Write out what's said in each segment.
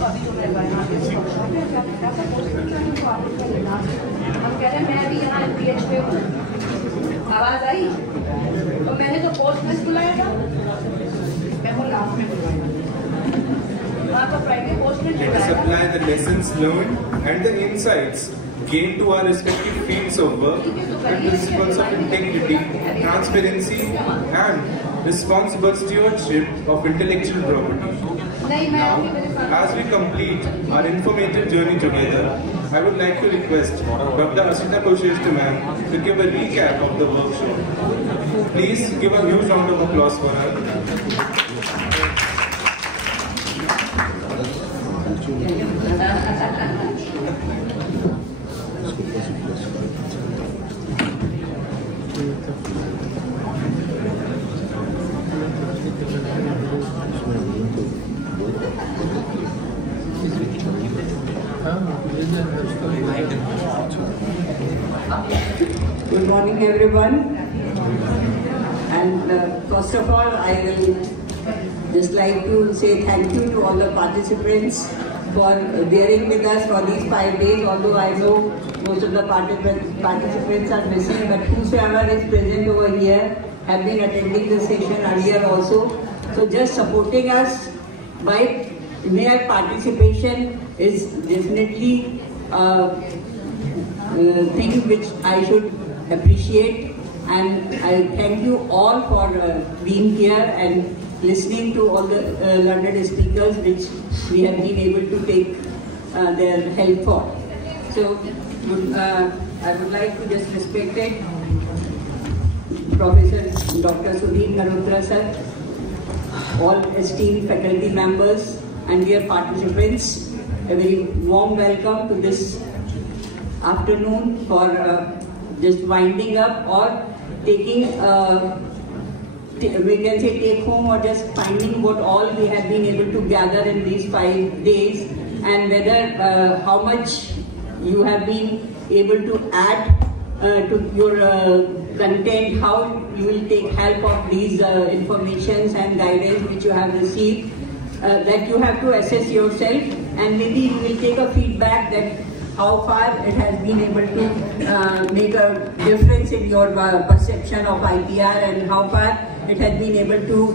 कह रहे मैं भी यहाँ MPH पे हूँ, आवाज आई तो मैंने तो पोस्ट में बुलाया था, मैं वो लास्ट में बुलाया। Let us apply the lessons learned and the insights gained to our respective fields of work with principles of integrity, transparency, and responsible stewardship of intellectual property. Now, as we complete our informative journey together, I would like to request Dr. Asita Kulshrestha ma'am to give a recap of the workshop. Please give a huge round of applause for her. Good morning, everyone. And first of all, I will just like to say thank you to all the participants for bearing with us for these 5 days. Although I know most of the participants are missing, but whosoever is present over here have been attending the session earlier also. So just supporting us by mere participation is definitely thing which I should appreciate, and I thank you all for being here and listening to all the learned speakers which we have been able to take their help for. So I would like to just respect it, Professor Dr. Sudhir Malhotra sir, all esteemed faculty members and dear participants, a very warm welcome to this afternoon for just winding up or taking, we can say take home, or just finding what all we have been able to gather in these 5 days, and whether how much you have been able to add to your content, how you will take help of these informations and guidance which you have received, that you have to assess yourself, and maybe you will take a feedback that how far it has been able to make a difference in your perception of IPR, and how far it has been able to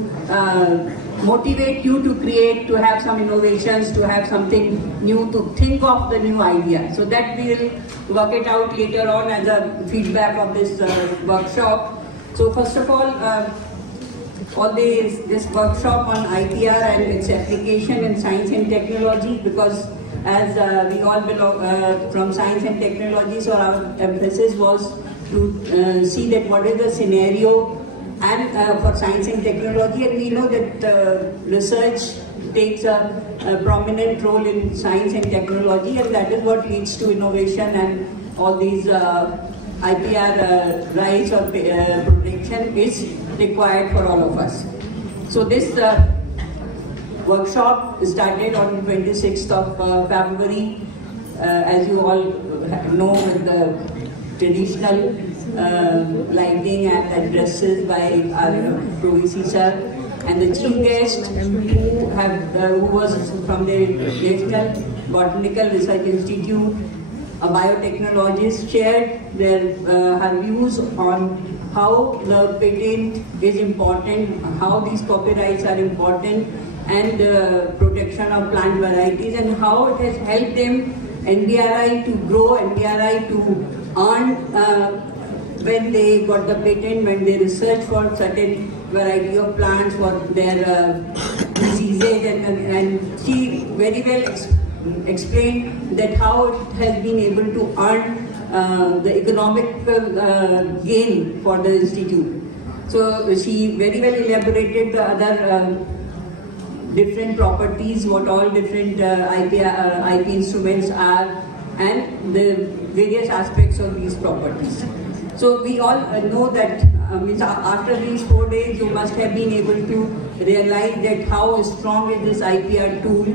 motivate you to create, to have some innovations, to have something new, to think of the new idea. So that we will work it out later on as a feedback of this workshop. So first of all this workshop on IPR and its application in science and technology, because as we all belong from science and technology, so our emphasis was to see that what is the scenario and for science and technology, and we know that research takes a prominent role in science and technology, and that is what leads to innovation, and all these IPR rights or protection is required for all of us. So this workshop started on 26th of February, as you all know, with the traditional lighting and addresses by our Prof sir, and the chief guest who was from the National Botanical Research Institute, a biotechnologist, shared her views on how the patent is important, how these copyrights are important, and protection of plant varieties, and how it has helped them, NBRI, to grow, NBRI to earn when they got the patent, when they research for certain variety of plants for their diseases, and she very well explained that how it has been able to earn the economic gain for the institute. So she very well elaborated the other different properties, what all different IP instruments are, and the various aspects of these properties. So we all know that after these 4 days you must have been able to realize that how strong is this IPR tool,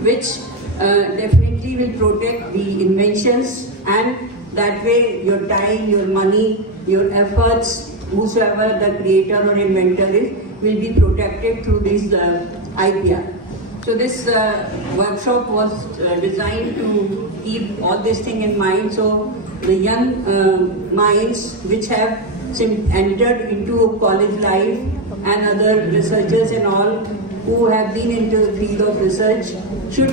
which definitely will protect the inventions, and that way your time, your money, your efforts, whosoever the creator or inventor is, will be protected through this IPR. So this workshop was designed to keep all this thing in mind. So the young minds which have entered into college life and other researchers and all who have been into the field of research should,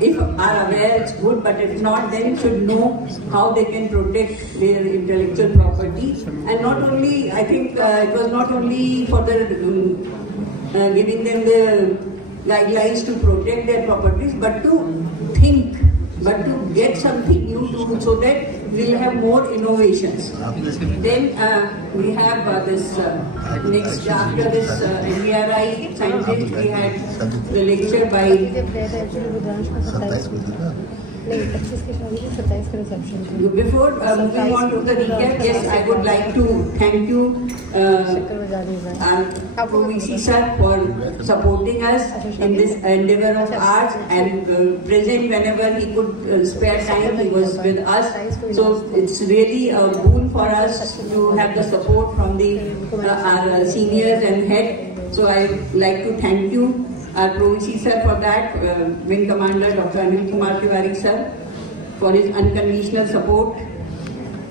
if are aware, it's good, but if not, then should know how they can protect their intellectual property. And not only, I think it was not only for the giving them the guidelines to protect their properties, but to think, but to get something new to, so that we'll have more innovations. Then we have this next, after this NDRI scientist, we had the lecture by before moving on to the recap, yes, I would like to thank you, Prof sir, for supporting us in this endeavor of ours, and present whenever he could spare time, he was with us. So it's really a boon for us to have the support from the our seniors and head. So I would like to thank you, our Prof sir, for that, Wing Commander Dr. Anil Kumar Tiwari sir, for his unconditional support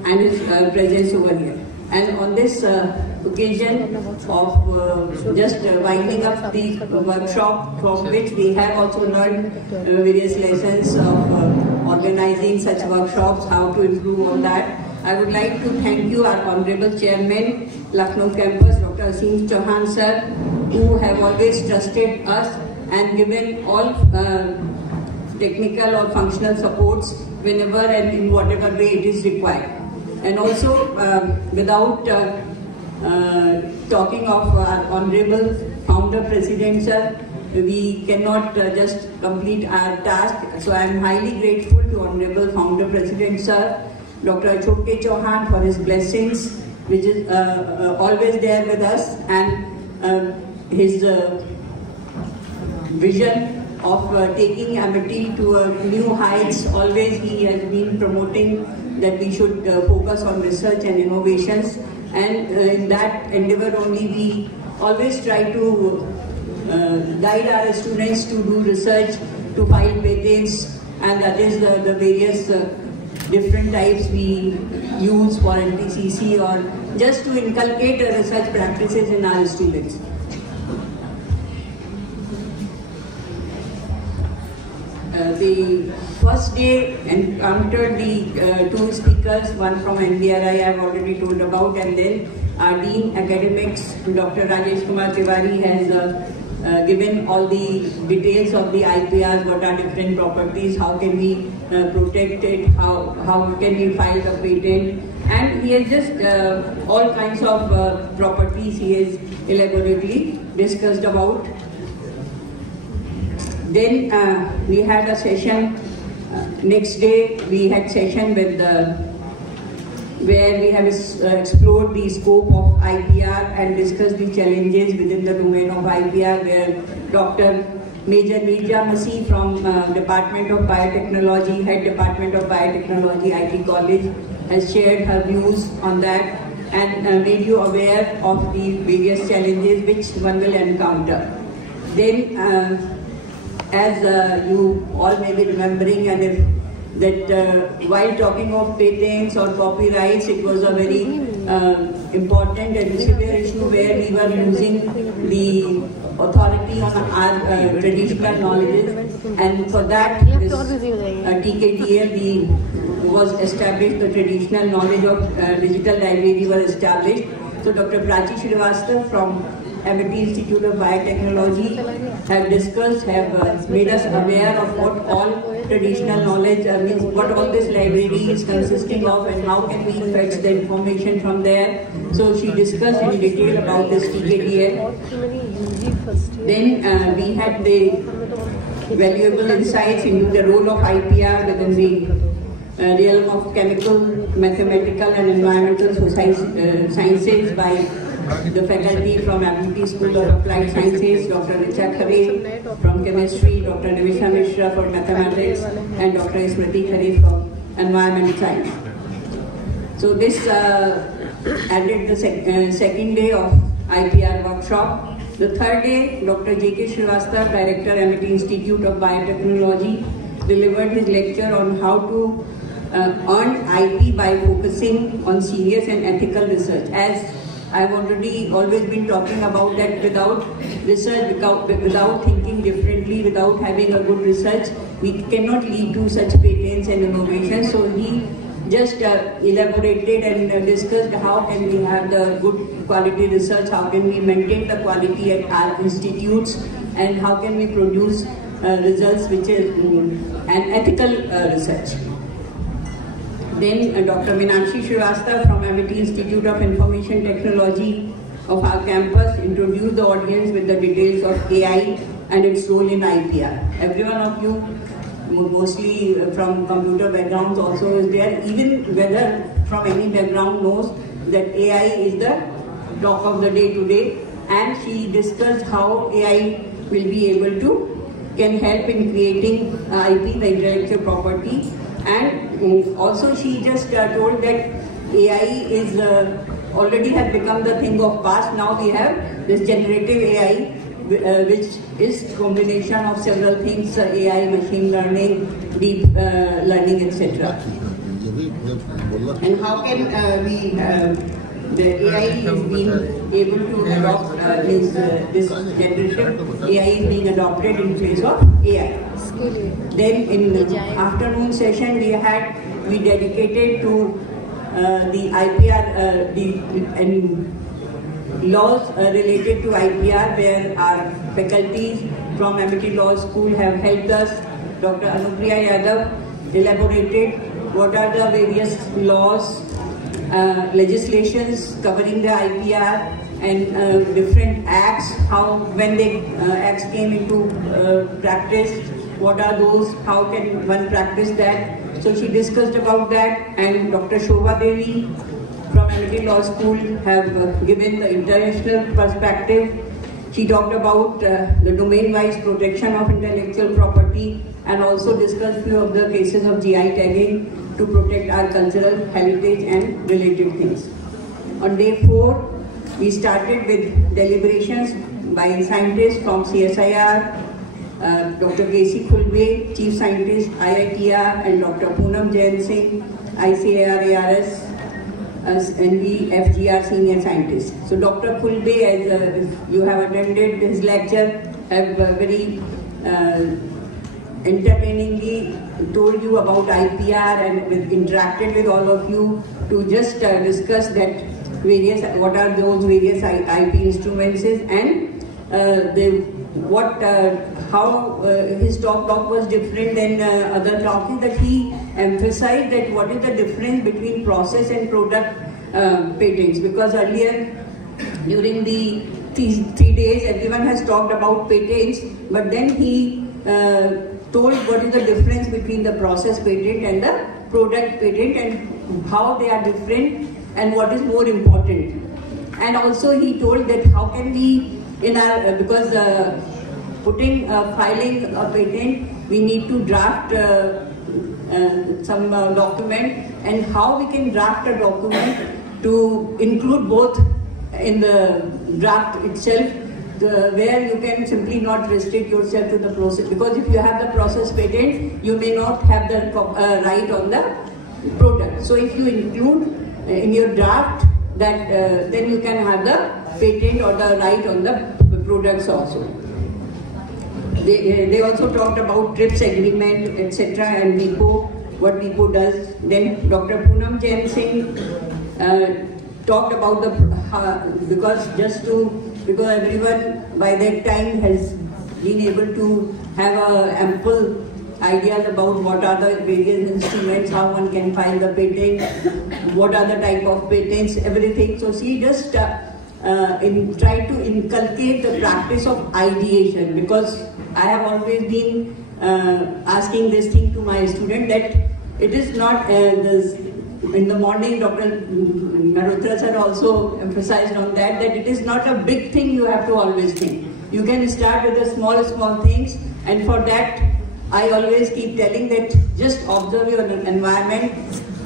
and his presence over here. And on this occasion of just winding up the workshop, from which we have also learned various lessons of organizing such workshops, how to improve on that. I would like to thank you, our Honorable Chairman, Lucknow Campus, Dr. Asita Chauhan sir, who have always trusted us and given all technical or functional supports whenever and in whatever way it is required. And also, without talking of our Honorable Founder President sir, we cannot just complete our task. So I am highly grateful to Honorable Founder President sir, Dr. Asita Chauhan, for his blessings, which is always there with us, and his vision of taking Amity to new heights. Always he has been promoting that we should focus on research and innovations, and in that endeavor only we always try to guide our students to do research, to file patents, and that is the various different types we use for NTCC, or just to inculcate research practices in our students. The first day encountered the two speakers, one from NDRI I have already told about, and then our Dean Academics, Dr. Rajesh Kumar Tiwari, has given all the details of the IPRs, what are different properties, how can we protect it, how can we file the patent, and he has just all kinds of properties he has elaborately discussed about. Then we had a session, next day we had session with where we have explored the scope of IPR and discussed the challenges within the domain of IPR, where Dr. Major Mirja Masih from Department of Biotechnology, Head Department of Biotechnology, IT College, has shared her views on that and made you aware of the various challenges which one will encounter. Then as you all may be remembering, and if that while talking of patents or copyrights, it was a very important and severe issue where we were using the authority on our traditional knowledge, and for that this TKTL was established, the traditional knowledge of digital library was established. So Dr. Prachi Srivastava from Amity Institute of Biotechnology have discussed, have made us aware of what all traditional knowledge means, what all this library is consisting of, and how can we fetch the information from there. So she discussed in detail about this TKTL. Then we had the valuable insights into the role of IPR within the realm of chemical, mathematical and environmental sciences by the faculty from Amity School of Applied Sciences, Dr. Richa Khare from Chemistry, Dr. Nimisha Mishra for Mathematics, and Dr. Smriti Khare from Environmental Science. So this ended the second day of IPR workshop, The third day, Dr. Kulshrestha, Director, Amity Institute of Biotechnology, delivered his lecture on how to earn IP by focusing on serious and ethical research. As I've always been talking about that without research, without thinking differently, without having a good research, we cannot lead to such patents and innovations. So he just elaborated and discussed how can we have the good quality research, how can we maintain the quality at our institutes, and how can we produce results which is an ethical research. Then Dr. Kulshrestha from Amity Institute of Information Technology of our campus introduced the audience with the details of AI and its role in IPR. Every one of you, mostly from computer backgrounds also is there, even whether from any background, knows that AI is the talk of the day today, and she discussed how AI will be able to, can help in creating IP, the intellectual property, and also she just told that AI is already has become the thing of past. Now we have this generative AI, which is combination of several things, AI, machine learning, deep learning, etc. And how can the AI is being able to adopt this generative AI is being adopted in place of AI. Then in the afternoon session we dedicated to the IPR and laws related to IPR, where our faculties from Amity Law School have helped us. Dr. Anupriya Yadav elaborated what are the various laws, legislations covering the IPR and different acts, how when the acts came into practice, what are those, how can one practice that. So she discussed about that, and Dr. Shobha Devi from Amity Law School have given the international perspective. She talked about the domain-wise protection of intellectual property and also discussed few of the cases of GI tagging to protect our cultural heritage and related things. On day 4, we started with deliberations by scientists from CSIR, Dr. K.C. Khulbe, Chief Scientist, IITR, and Dr. Poonam Jain Singh, ICAR-ARS, and we FGR Senior Scientist. So Dr. Khulbe, as if you have attended his lecture, have very entertainingly told you about IPR and interacted with all of you to just discuss that what are those various IP instruments and how his talk was different than other talks, that he emphasized that what is the difference between process and product patents, because earlier during the 3 days everyone has talked about patents, but then he told what is the difference between the process patent and the product patent and how they are different and what is more important. And also he told that how can we, in our, because filing a patent, we need to draft some document, and how we can draft a document to include both in the draft itself, where you can simply not restrict yourself to the process, because if you have the process patent, you may not have the right on the product. So if you include in your draft that, then you can have the patent or the right on the products also. They also talked about TRIPS agreement, etc., and WIPO, what WIPO does. Then Dr. Poonam Jain Singh talked about because everyone by that time has been able to have ample ideas about what are the various instruments, how one can file the patent, what are the type of patents, everything. So she just tried to inculcate the practice of ideation, because I have always been asking this thing to my student, that it is not in the morning Dr. Marutra sir also emphasized on that it is not a big thing you have to always think. You can start with the small things, and for that I always keep telling that just observe your environment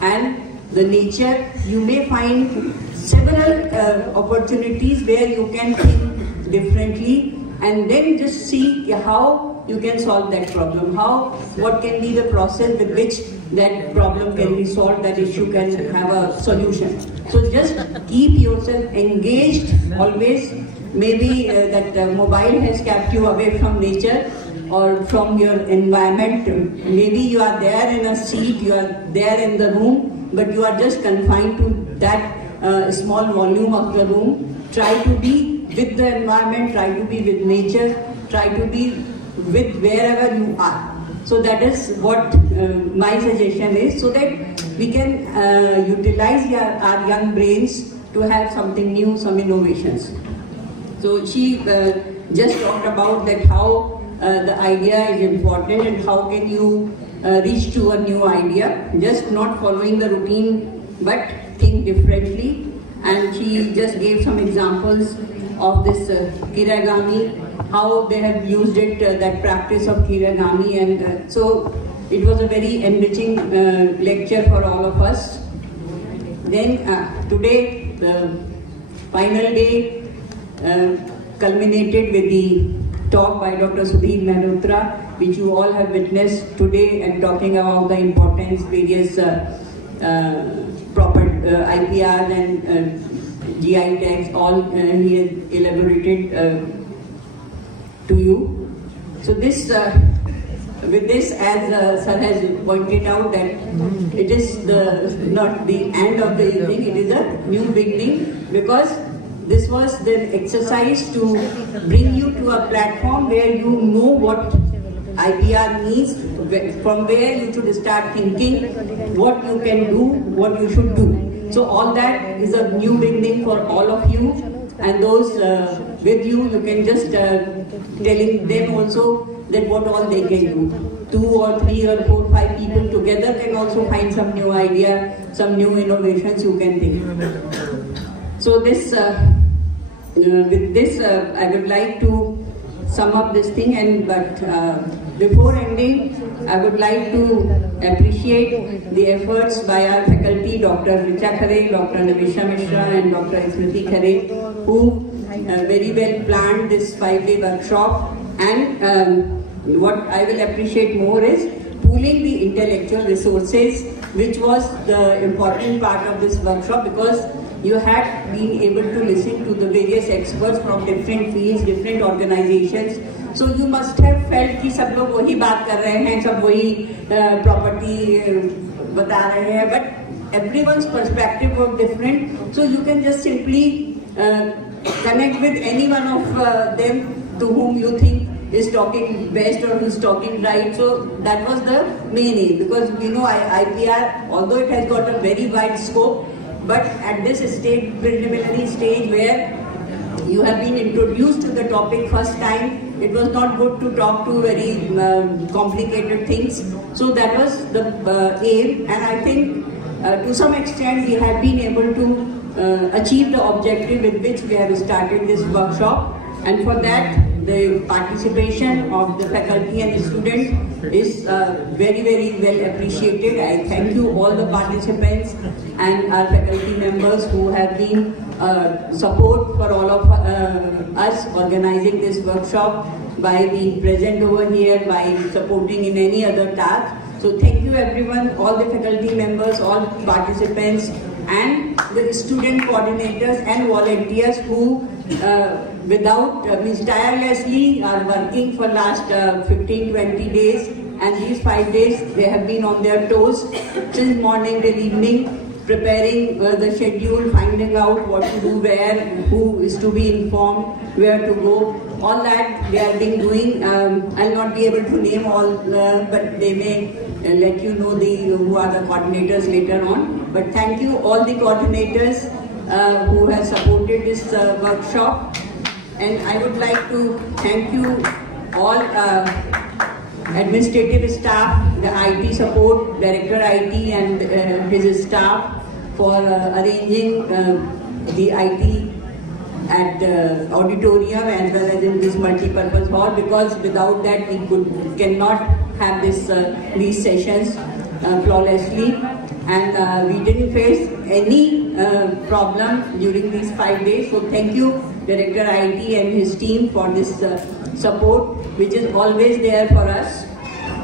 and the nature. You may find several opportunities where you can think differently, and then just see how you can solve that problem. What can be the process with which that problem can be solved, that issue can have a solution. So just keep yourself engaged always. Maybe that mobile has kept you away from nature or from your environment. Maybe you are there in a seat, you are there in the room, but you are just confined to that small volume of the room. Try to be with the environment, try to be with nature, try to be with wherever you are. So that is what my suggestion is, so that we can utilize our young brains to have something new, some innovations. So she just talked about that how the idea is important and how can you reach to a new idea, just not following the routine but think differently. And she just gave some examples of this kiragami, how they have used it, that practice of kiragami, and so it was a very enriching lecture for all of us. Then today, the final day culminated with the talk by Dr. Sudhir Mehrotra, which you all have witnessed today, and talking about the importance, various proper IPR and GI tags, all he has elaborated to you. So this, with this, as Sir has pointed out, that it is not the end of the evening, it is a new beginning, because this was the exercise to bring you to a platform where you know what IPR means, from where you should start thinking what you can do, what you should do. So all that is a new beginning for all of you, and those with you, you can just telling them also that what all they can do. 2 or 3 or 4, 5 people together can also find some new idea, some new innovations you can think. So this, with this, I would like to sum up this thing, and before ending, I would like to appreciate the efforts by our faculty, Dr. Richa Khare, Dr. Navisha Mishra, and Dr. Smriti Khare, who very well planned this 5-day workshop. And what I will appreciate more is pooling the intellectual resources, which was the important part of this workshop, because you had been able to listen to the various experts from different fields, different organizations. So you must have felt कि सब लोग वही बात कर रहे हैं, सब वही property बता रहे हैं, but everyone's perspective was different. So you can just simply connect with any one of them to whom you think is talking best or who's talking right. So that was the main aim, because we know IPR, although it has got a very wide scope, but at this stage, preliminary stage where you have been introduced to the topic first time, it was not good to talk to very complicated things. So that was the aim, and I think to some extent we have been able to achieve the objective with which we have started this workshop. And for that, the participation of the faculty and the students is very, very well appreciated. I thank you all the participants and our faculty members who have been support for all of us organizing this workshop, by being present over here, by supporting in any other task. So thank you everyone, all the faculty members, all participants, and the student coordinators and volunteers who tirelessly are working for last 15-20 days, and these 5 days they have been on their toes since morning till evening, preparing the schedule, finding out what to do where, who is to be informed, where to go. All that they have been doing. I'll not be able to name all, but they may let you know who are the coordinators later on. But thank you all the coordinators who have supported this workshop. And I would like to thank you all administrative staff, the IT support, Director IT and his staff for arranging the IT at the auditorium as well as in this multi-purpose hall, because without that we cannot have these sessions flawlessly. And we didn't face any problem during these 5 days. So thank you Director IT and his team for this support, which is always there for us.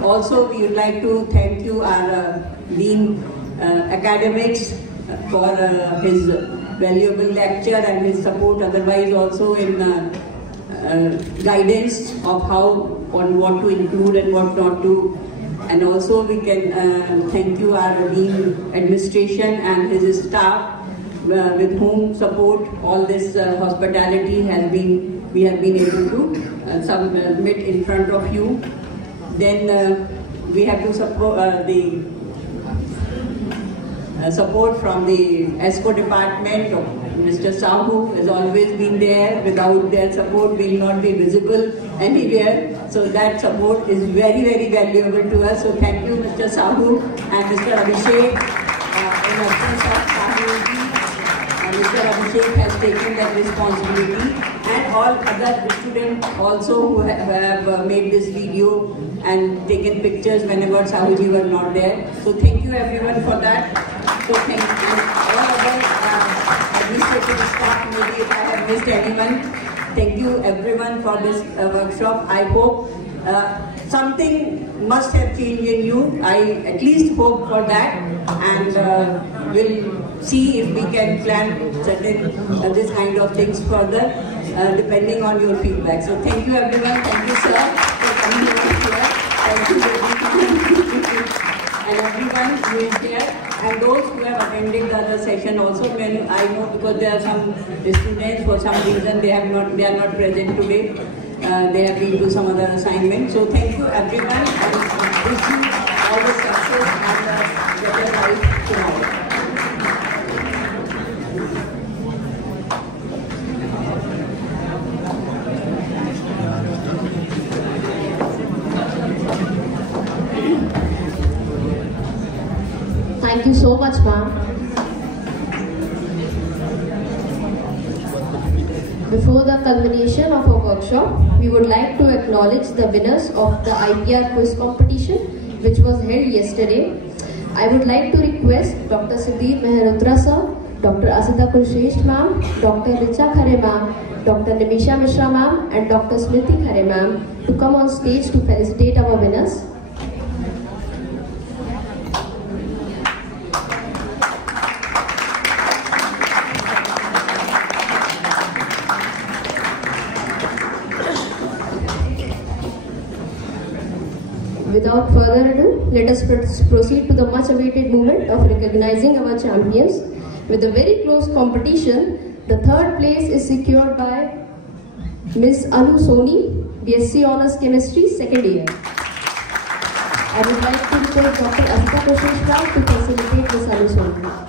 Also, we would like to thank you, our Dean Academics, for his valuable lecture and his support, otherwise also in guidance of how, on what to include and what not to. And also we can thank you, our Dean Administration and his staff, with whom support all this hospitality has been, we have been able to submit in front of you. Then we have to support the support from the ESCO department of Mr. Sahu has always been there. Without their support, we will not be visible anywhere. So that support is very, very valuable to us. So thank you, Mr. Sahu and Mr. Abhishek. In absence of Sahu, Mr. Abhishek has taken that responsibility, and all other students also who have made this video and taken pictures whenever Sahuji were not there. So thank you everyone for that. So thank you, and all other administrative staff, maybe if I have missed anyone. Thank you everyone for this workshop. I hope something must have changed in you. I at least hope for that, and we'll see if we can plan certain this kind of things further, depending on your feedback. So thank you everyone. Thank you, sir, for coming over here. Thank you and everyone who is here, and those who have attended the other session also. I know because there are some students, for some reason they are not present today. They have been to some other assignment. So thank you everyone, and wish you all the success and better life tomorrow. Thank you so much, ma'am. Before the culmination of our workshop, we would like to acknowledge the winners of the IPR quiz competition, which was held yesterday. I would like to request Dr. Siddhi Mehrotra sir, Dr. Asita Kulshrestha ma'am, Dr. Richa Khare ma'am, Dr. Nimisha Mishra ma'am, and Dr. Smriti Khare ma'am to come on stage to felicitate our winners. Without further ado, let us proceed to the much awaited moment of recognizing our champions. With a very close competition, the third place is secured by Ms. Anu Soni, BSc Honours Chemistry, second year. I would like to request Dr. Asita Kulshrestha to facilitate Ms. Anu Soni.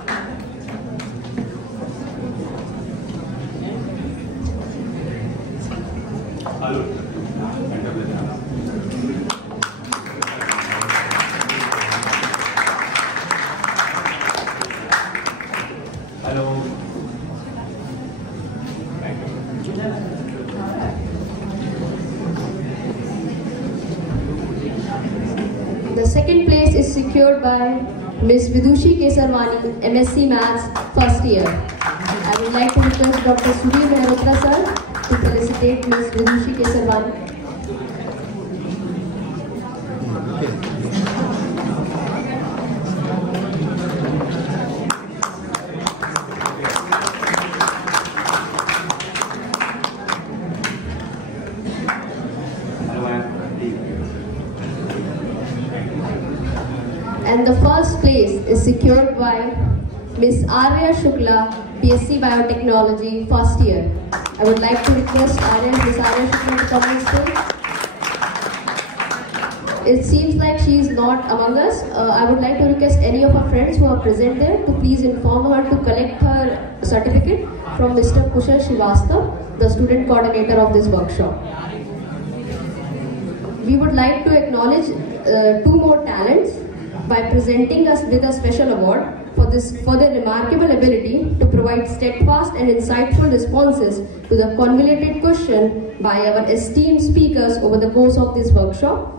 The second place is secured by Ms. Vidushi Kesarwani, MSc Maths, first year. I would like to request Dr. Sudhir Mehrotra sir to felicitate Ms. Vidushi Kesarwani. And the first place is secured by Ms. Arya Shukla, BSc Biotechnology, first year. I would like to request Ms. Arya Shukla to come on stage. It seems like she is not among us. I would like to request any of our friends who are present there to please inform her to collect her certificate from Mr. Kulshrestha, the student coordinator of this workshop. We would like to acknowledge two more talents by presenting us with a special award for their remarkable ability to provide steadfast and insightful responses to the convoluted question by our esteemed speakers over the course of this workshop.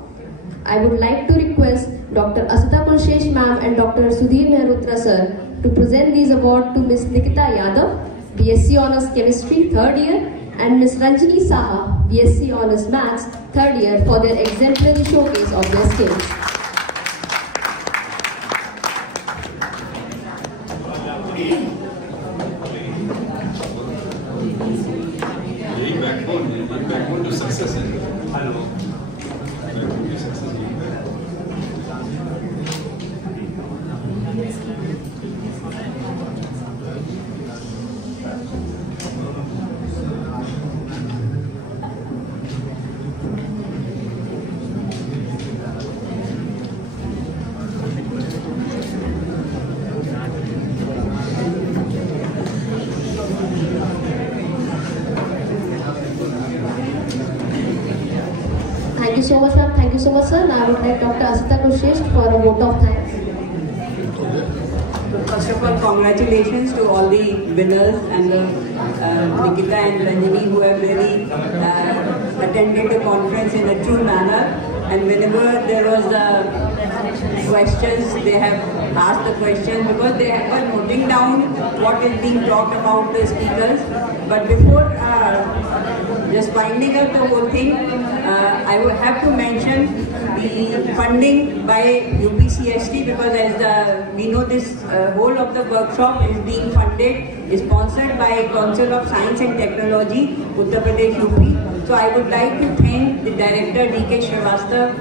I would like to request Dr. Asita Kulshrestha ma'am and Dr. Sudhir Mehrotra sir to present these awards to Ms. Nikita Yadav, BSc Honours Chemistry, third year, and Ms. Ranjini Saha, BSc Honours Maths, 3rd year, for their exemplary showcase of their skills. Backbone to success. Hello. Backbone to success. Thank you so much, ma'am. Thank you so much, sir. And I would like Dr. Asita Kulshrestha for a vote of thanks. First of all, congratulations to all the winners and the Nikita and Ranjini who have really attended the conference in a true manner. And whenever there was questions, they have asked the questions because they were noting down what is being talked about the speakers. But before just winding up the whole thing, I would have to mention the funding by UPCST, because as we know, this whole of the workshop is being funded, is sponsored by Council of Science and Technology, Uttar Pradesh, UP. So I would like to thank the Director D.K. Srivastava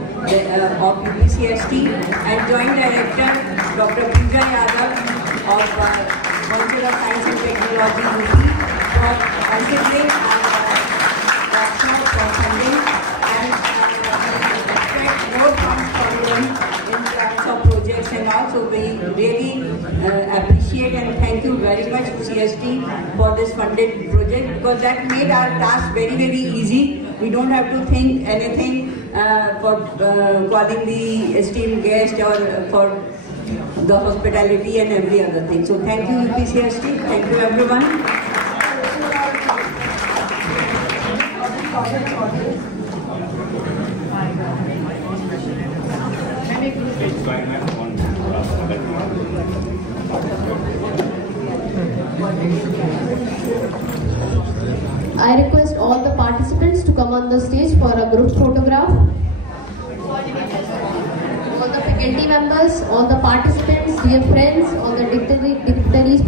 of UPCST and Joint Director Dr. Pooja Yadav of Council of Science and Technology, UP, for considering for funding and expect more funds from them in terms of projects and all. So we really appreciate and thank you very much to CST for this funded project, because that made our task very, very easy. We don't have to think anything for calling the esteemed guest or for the hospitality and every other thing. So thank you UPCST, thank you everyone. I request all the participants to come on the stage for a group photograph. All the faculty members, all the participants, dear friends, all the dignitaries